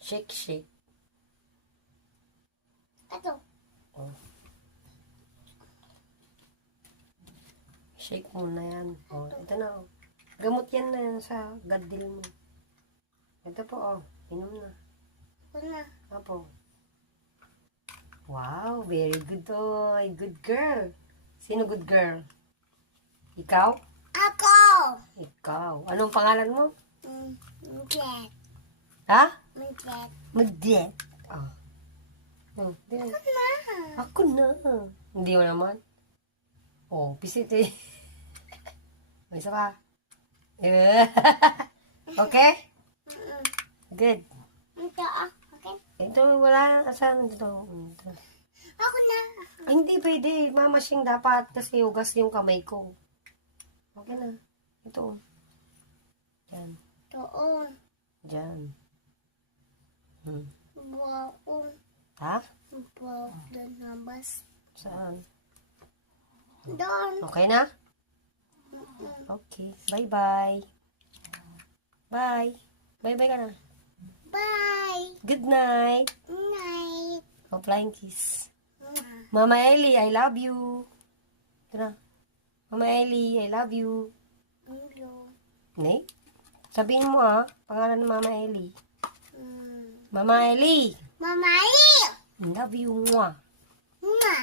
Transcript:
Shake, shake. Ito. Oh. Shake muna yan. Oh, ito na. Oh. Gamot yan na sa gadil mo. Ito po, oh. Inom na. Ito na. Apo. Wow, very good, oy. Good girl. Sino good girl? Ikaw? Ako. Ikaw. Anong pangalan mo? Jet. Ha? Jet. Magdet. Ah. Di. Na. Ako na. Hindi mo naman. Oh, pisit eh. May isa pa. Okay? Good. Ito ah. Okay. Ito, wala. Asan ito? Ito. Ako na. Ay, hindi pwede. Mamashing dapat kasi hugas yung kamay ko. Okay na. Ito. Yan. Doon. Diyan. Buwaon. Ha? Doon nabas. Saan? Doon. Okay na? Okay. Bye-bye. Bye. Bye-bye ka na. Bye. Good night. Night. Oh, flying kiss. Mama Ellie, I love you. Ito na. Mama Ellie, I love you. Ne? Sabihin mo pangalan ng Mama Ellie. Mama Ellie. Mama, I love you. Mwah. Ma.